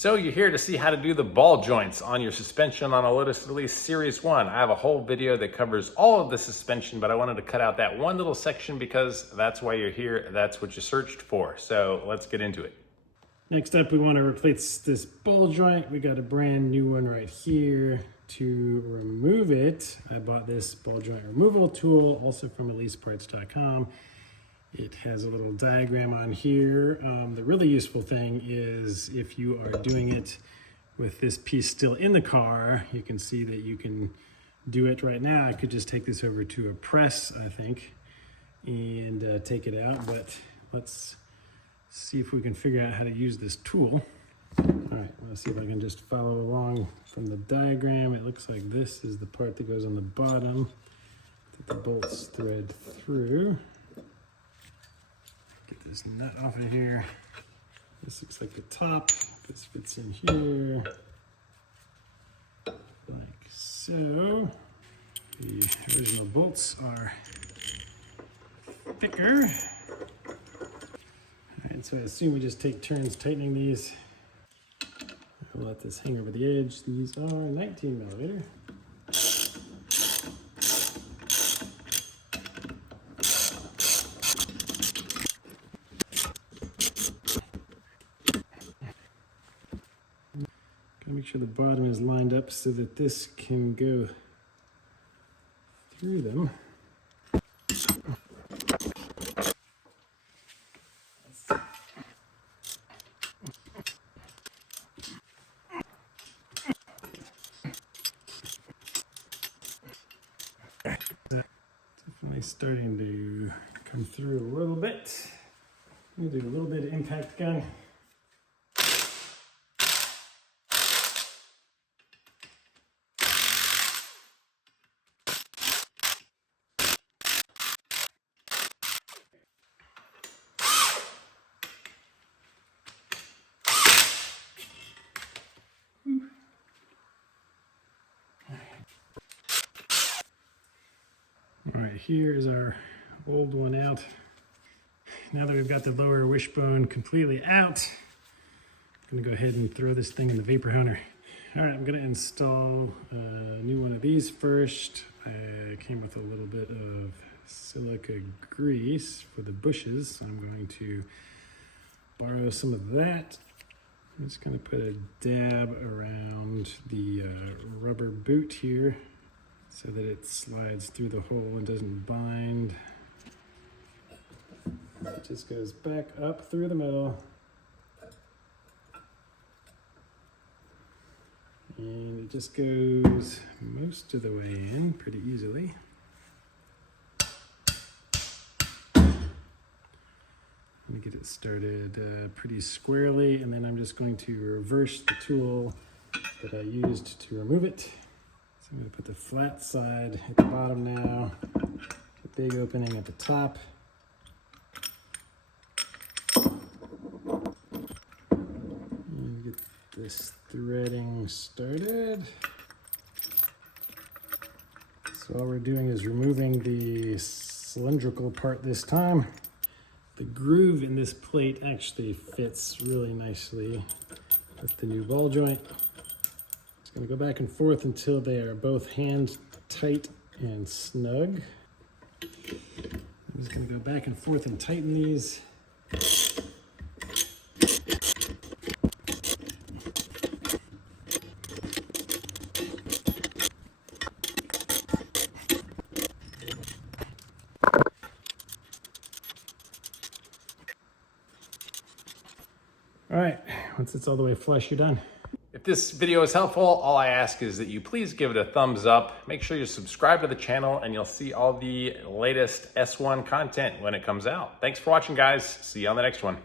So you're here to see how to do the ball joints on your suspension on a Lotus Elise Series 1. I have a whole video that covers all of the suspension, but I wanted to cut out that one little section because that's why you're here. That's what you searched for. So let's get into it. Next up, we want to replace this ball joint. We got a brand new one right here. To remove it, I bought this ball joint removal tool, also from EliseParts.com. It has a little diagram on here. The really useful thing is if you are doing it with this piece still in the car, you can see that you can do it right now. I could just take this over to a press, I think, and take it out, but let's see if we can figure out how to use this tool. All right, let's see if I can just follow along from the diagram. It looks like this is the part that goes on the bottom that the bolts thread through. Get this nut off of here. This looks like the top. This fits in here, like so. The original bolts are thicker. All right, so I assume we just take turns tightening these. I'll let this hang over the edge. These are 19 millimeter. Make sure the bottom is lined up so that this can go through them. Definitely starting to come through a little bit. We'll do a little bit of impact gun. All right, here's our old one out. Now that we've got the lower wishbone completely out, I'm gonna go ahead and throw this thing in the vapor hunter. All right, I'm gonna install a new one of these first. I came with a little bit of silica grease for the bushes. So I'm going to borrow some of that. I'm just gonna put a dab around the rubber boot here, so that it slides through the hole and doesn't bind. It just goes back up through the middle. And it just goes most of the way in pretty easily. Let me get it started pretty squarely, and then I'm just going to reverse the tool that I used to remove it. I'm going to put the flat side at the bottom now, a big opening at the top. And get this threading started. So all we're doing is removing the cylindrical part this time. The groove in this plate actually fits really nicely with the new ball joint. Going to go back and forth until they are both hand tight and snug. I'm just going to go back and forth and tighten these. All right, once it's all the way flush, you're done. If this video is helpful, all I ask is that you please give it a thumbs up. Make sure you subscribe to the channel and you'll see all the latest S1 content when it comes out. Thanks for watching, guys. See you on the next one.